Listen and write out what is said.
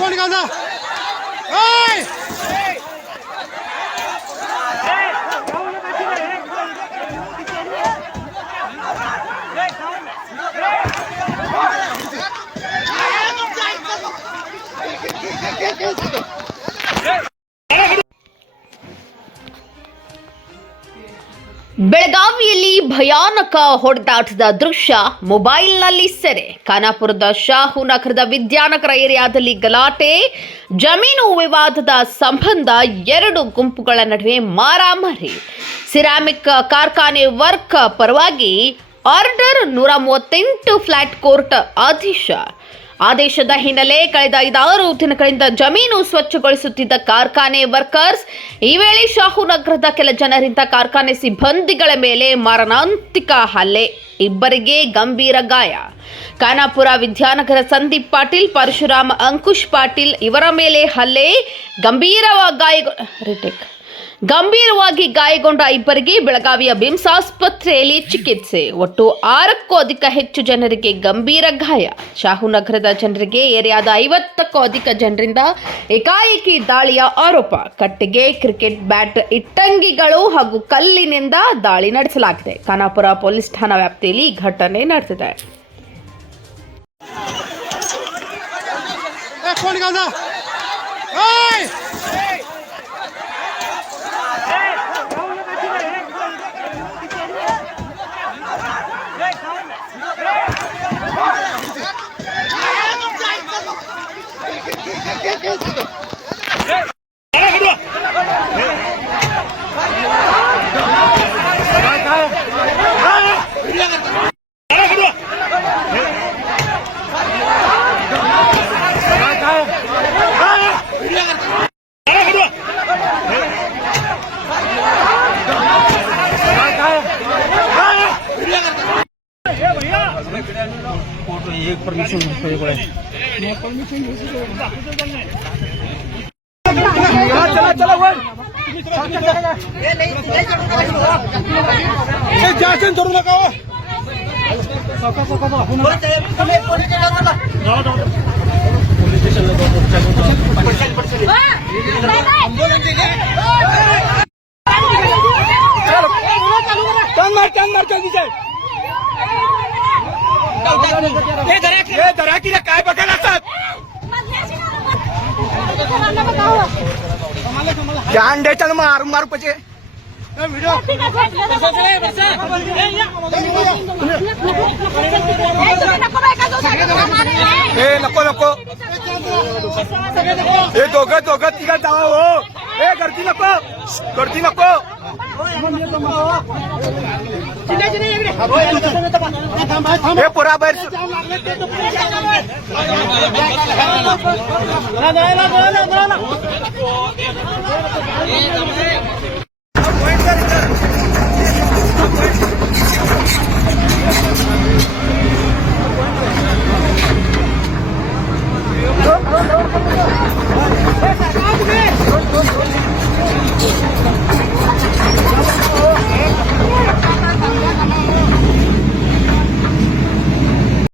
光临钢厂。哎。ಬೆಳಗಾವಿಯಲ್ಲಿ ಭಯಾನಕ ಹೊಡೆದಾಟದ ದೃಶ್ಯ ಮೊಬೈಲ್ನಲ್ಲಿ ಸೆರೆ. ಖಾನಾಪುರದ ಶಾಹು ನಗರದ ವಿದ್ಯಾನಗರ ಏರಿಯಾದಲ್ಲಿ ಗಲಾಟೆ. ಜಮೀನು ವಿವಾದದ ಸಂಬಂಧ ಎರಡು ಗುಂಪುಗಳ ನಡುವೆ ಮಾರಾಮಾರಿ. ಸಿರಾಮಿಕ್ ಕಾರ್ಖಾನೆ ವರ್ಕ್ ಪರವಾಗಿ ಆರ್ಡರ್ ನೂರ ಮೂವತ್ತೆಂಟು ಫ್ಲಾಟ್ ಕೋರ್ಟ್ ಆದೇಶ. ಆದೇಶದ ಹಿನ್ನೆಲೆ ಕಳೆದ ಐದಾರು ದಿನಗಳಿಂದ ಜಮೀನು ಸ್ವಚ್ಛಗೊಳಿಸುತ್ತಿದ್ದ ಕಾರ್ಖಾನೆ ವರ್ಕರ್ಸ್, ಈ ವೇಳೆ ಶಾಹುನಗರದ ಕೆಲ ಜನರಿಂದ ಕಾರ್ಖಾನೆ ಸಿಬ್ಬಂದಿಗಳ ಮೇಲೆ ಮಾರಣಾಂತಿಕ ಹಲ್ಲೆ. ಇಬ್ಬರಿಗೆ ಗಂಭೀರ ಗಾಯ. ಖಾನಾಪುರ ವಿದ್ಯಾನಗರ ಸಂದೀಪ್ ಪಾಟೀಲ್, ಪರಶುರಾಮ ಅಂಕುಶ್ ಪಾಟೀಲ್ ಇವರ ಮೇಲೆ ಹಲ್ಲೆ. ಗಂಭೀರವಾಗಿ ಗಾಯ ಗಂಭೀರವಾಗಿ ಗಾಯಗೊಂಡ ಇಬ್ಬರಿಗೆ ಬೆಳಗಾವಿಯ ಬಿಮ್ಸ್ ಆಸ್ಪತ್ರೆಯಲ್ಲಿ ಚಿಕಿತ್ಸೆ. ಒಟ್ಟು ಆರಕ್ಕೂ ಅಧಿಕ ಹೆಚ್ಚು ಜನರಿಗೆ ಗಂಭೀರ ಗಾಯ. ಶಾಹುನಗರದ ಜನರಿಗೆ ಏರಿಯಾದ ಐವತ್ತಕ್ಕೂ ಅಧಿಕ ಜನರಿಂದ ಏಕಾಏಕಿ ದಾಳಿಯ ಆರೋಪ. ಕಟ್ಟಿಗೆ, ಕ್ರಿಕೆಟ್ ಬ್ಯಾಟ್ ಇಟ್ಟಂಗಿಗಳು ಹಾಗೂ ಕಲ್ಲಿನಿಂದ ದಾಳಿ ನಡೆಸಲಾಗಿದೆ. ಖಾನಾಪುರ ಪೊಲೀಸ್ ಠಾಣಾ ವ್ಯಾಪ್ತಿಯಲ್ಲಿ ಘಟನೆ ನಡೆದಿದೆ. ए कोण गावला जास्त करू नका काय बघायला असतात? द्यायचा ना मारू मारू पचे. व्हिडिओ हे नको नको हे दोघं दोघं तिघं जावा हो. हे गर्दी नको. गर्दी नको. हे पुरा बाहेर